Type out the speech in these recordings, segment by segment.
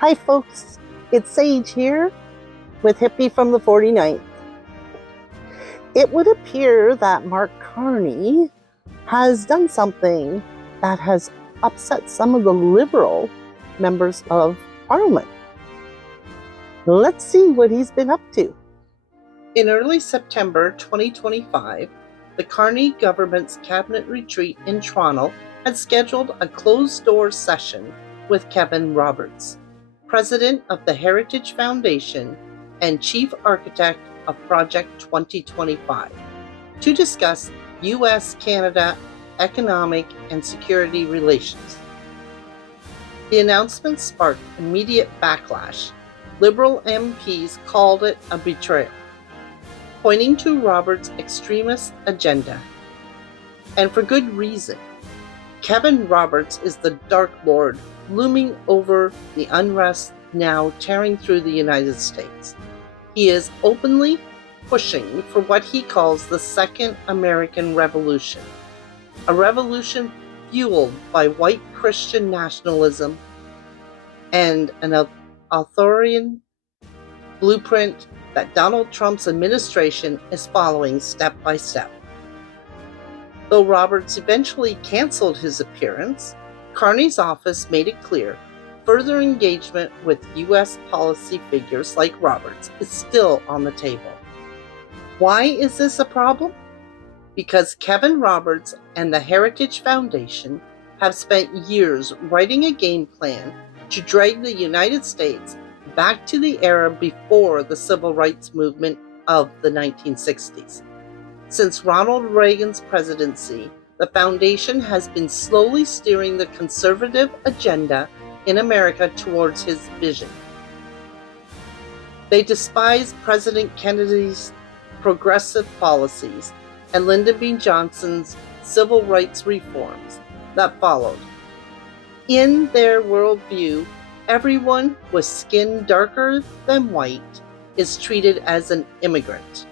Hi folks, it's Sage here with Hippie from the 49th. It would appear that Mark Carney has done something that has upset some of the Liberal members of Parliament. Let's see what he's been up to. In early September 2025, the Carney government's cabinet retreat in Toronto had scheduled a closed-door session with Kevin Roberts, president of the Heritage Foundation and chief architect of Project 2025, to discuss U.S.-Canada economic and security relations. The announcement sparked immediate backlash. Liberal MPs called it a betrayal, pointing to Roberts' extremist agenda. And for good reason. Kevin Roberts is the Dark Lord looming over the unrest now tearing through the United States. He is openly pushing for what he calls the Second American Revolution, a revolution fueled by white Christian nationalism and an authoritarian blueprint that Donald Trump's administration is following step by step. Though Roberts eventually canceled his appearance, Carney's office made it clear further engagement with U.S. policy figures like Roberts is still on the table. Why is this a problem? Because Kevin Roberts and the Heritage Foundation have spent years writing a game plan to drag the United States back to the era before the civil rights movement of the 1960s. Since Ronald Reagan's presidency, the foundation has been slowly steering the conservative agenda in America towards his vision. They despise President Kennedy's progressive policies and Lyndon B. Johnson's civil rights reforms that followed. In their worldview, everyone with skin darker than white is treated as an immigrant.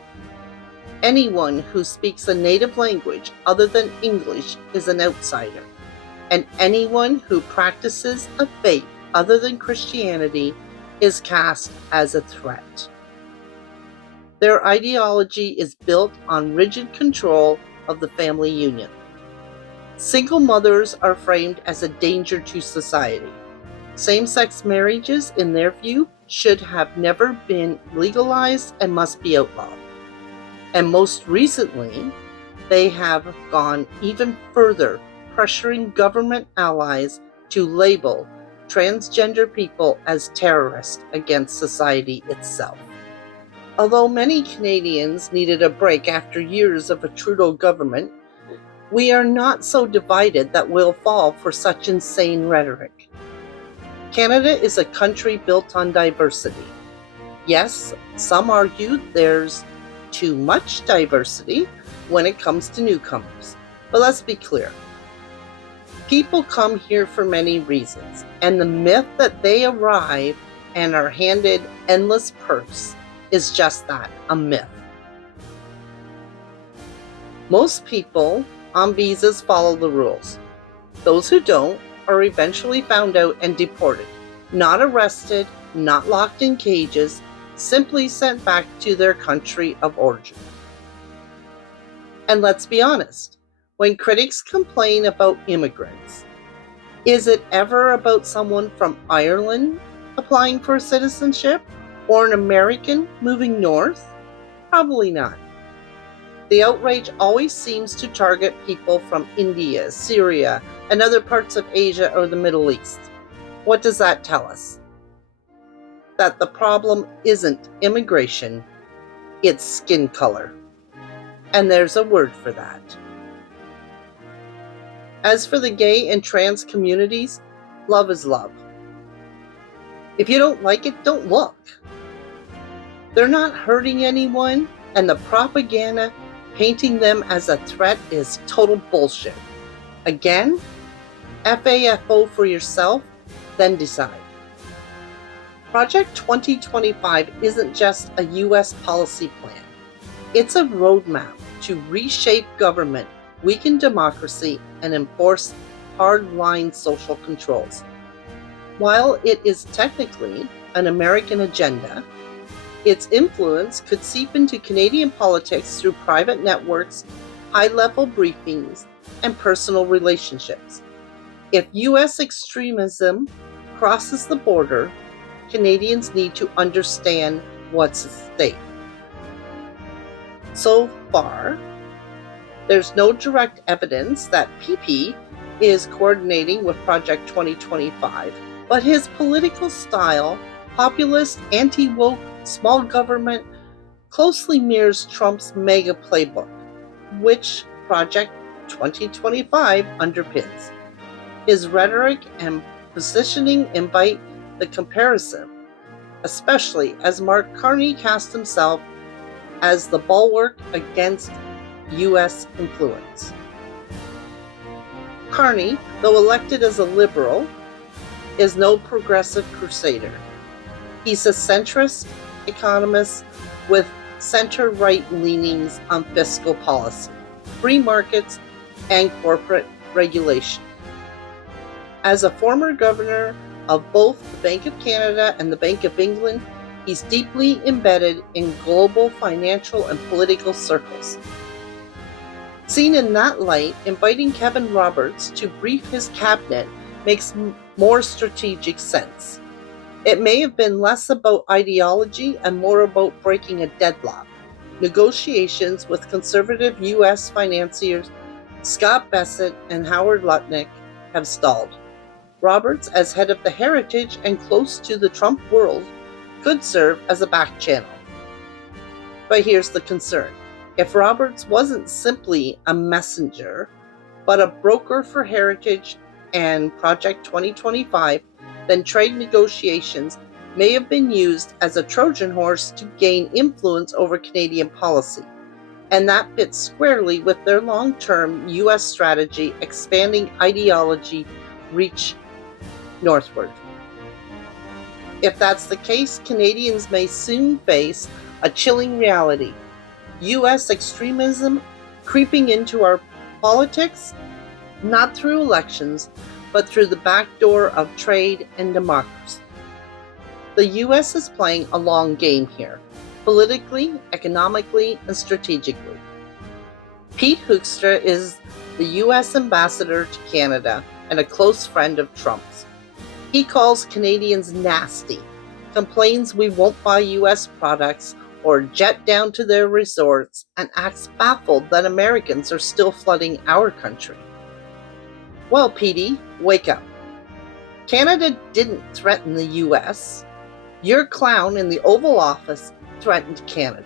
Anyone who speaks a native language other than English is an outsider, and anyone who practices a faith other than Christianity is cast as a threat. Their ideology is built on rigid control of the family union. Single mothers are framed as a danger to society. Same-sex marriages, in their view, should have never been legalized and must be outlawed. And most recently, they have gone even further, pressuring government allies to label transgender people as terrorists against society itself. Although many Canadians needed a break after years of a Trudeau government, we are not so divided that we'll fall for such insane rhetoric. Canada is a country built on diversity. Yes, some argue there's too much diversity when it comes to newcomers. But let's be clear. People come here for many reasons, and the myth that they arrive and are handed endless perks is just that, a myth. Most people on visas follow the rules. Those who don't are eventually found out and deported, not arrested, not locked in cages, simply sent back to their country of origin. And let's be honest, when critics complain about immigrants, is it ever about someone from Ireland applying for citizenship or an American moving north? Probably not. The outrage always seems to target people from India, Syria, and other parts of Asia or the Middle East. What does that tell us? That the problem isn't immigration, it's skin color. And there's a word for that. As for the gay and trans communities, love is love. If you don't like it, don't look. They're not hurting anyone, and the propaganda painting them as a threat is total bullshit. Again, FAFO for yourself, then decide. Project 2025 isn't just a U.S. policy plan. It's a roadmap to reshape government, weaken democracy, and enforce hard-line social controls. While it is technically an American agenda, its influence could seep into Canadian politics through private networks, high-level briefings, and personal relationships. If U.S. extremism crosses the border, Canadians need to understand what's at stake. So far, there's no direct evidence that PP is coordinating with Project 2025, but his political style, populist, anti-woke, small government, closely mirrors Trump's mega playbook, which Project 2025 underpins. His rhetoric and positioning invite the comparison, especially as Mark Carney cast himself as the bulwark against U.S. influence. Carney, though elected as a liberal, is no progressive crusader. He's a centrist economist with center-right leanings on fiscal policy, free markets, and corporate regulation. As a former governor of both the Bank of Canada and the Bank of England, he's deeply embedded in global financial and political circles. Seen in that light, inviting Kevin Roberts to brief his cabinet makes more strategic sense. It may have been less about ideology and more about breaking a deadlock. Negotiations with conservative U.S. financiers Scott Bessent and Howard Lutnick have stalled. Roberts, as head of the Heritage and close to the Trump world, could serve as a back channel. But here's the concern. If Roberts wasn't simply a messenger, but a broker for Heritage and Project 2025, then trade negotiations may have been used as a Trojan horse to gain influence over Canadian policy. And that fits squarely with their long-term U.S. strategy, expanding ideology reach northward. If that's the case, Canadians may soon face a chilling reality. U.S. extremism creeping into our politics, not through elections, but through the back door of trade and democracy. The U.S. is playing a long game here, politically, economically, and strategically. Pete Hoekstra is the U.S. ambassador to Canada and a close friend of Trump's. He calls Canadians nasty, complains we won't buy U.S. products or jet down to their resorts, and acts baffled that Americans are still flooding our country. Well, Petey, wake up. Canada didn't threaten the U.S. Your clown in the Oval Office threatened Canada.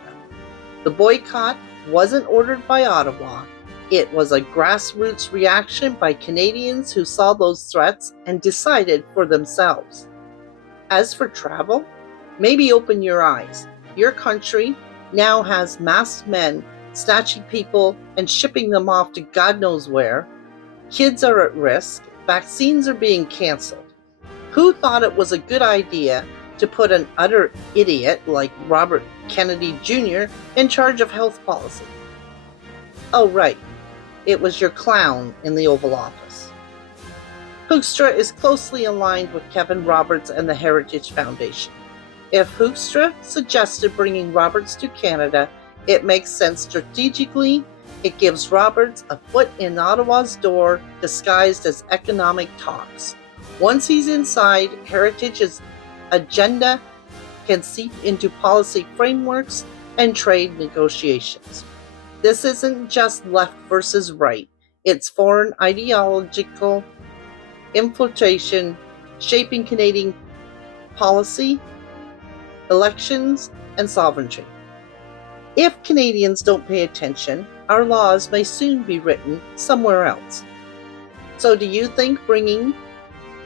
The boycott wasn't ordered by Ottawa. It was a grassroots reaction by Canadians who saw those threats and decided for themselves. As for travel, maybe open your eyes. Your country now has masked men snatching people and shipping them off to God knows where. Kids are at risk. Vaccines are being canceled. Who thought it was a good idea to put an utter idiot like Robert Kennedy Jr. in charge of health policy? Oh, right. It was your clown in the Oval Office. Hoekstra is closely aligned with Kevin Roberts and the Heritage Foundation. If Hoekstra suggested bringing Roberts to Canada, it makes sense strategically. It gives Roberts a foot in Ottawa's door disguised as economic talks. Once he's inside, Heritage's agenda can seep into policy frameworks and trade negotiations. This isn't just left versus right. It's foreign ideological infiltration shaping Canadian policy, elections, and sovereignty. If Canadians don't pay attention, our laws may soon be written somewhere else. So do you think bringing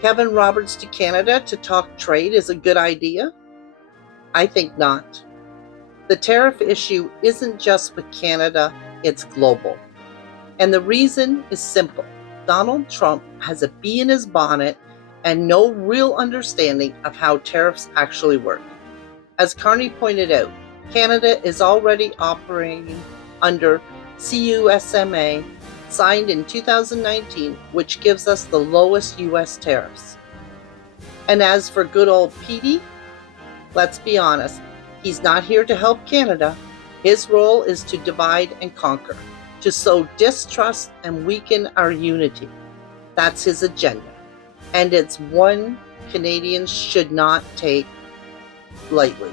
Kevin Roberts to Canada to talk trade is a good idea? I think not. The tariff issue isn't just with Canada, it's global. And the reason is simple. Donald Trump has a bee in his bonnet and no real understanding of how tariffs actually work. As Carney pointed out, Canada is already operating under CUSMA, signed in 2019, which gives us the lowest U.S. tariffs. And as for good old Petey, let's be honest, he's not here to help Canada. His role is to divide and conquer, to sow distrust and weaken our unity. That's his agenda. And it's one Canadians should not take lightly.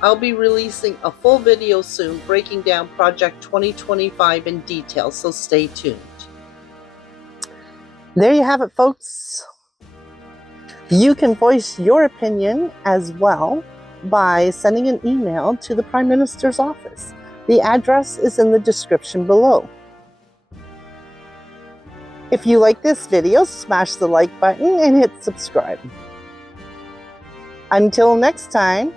I'll be releasing a full video soon breaking down Project 2025 in detail, so stay tuned. There you have it, folks. You can voice your opinion as well by sending an email to the Prime Minister's office. The address is in the description below. If you like this video, smash the like button and hit subscribe. Until next time,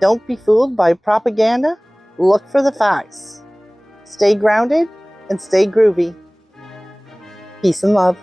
don't be fooled by propaganda. Look for the facts. Stay grounded and stay groovy. Peace and love.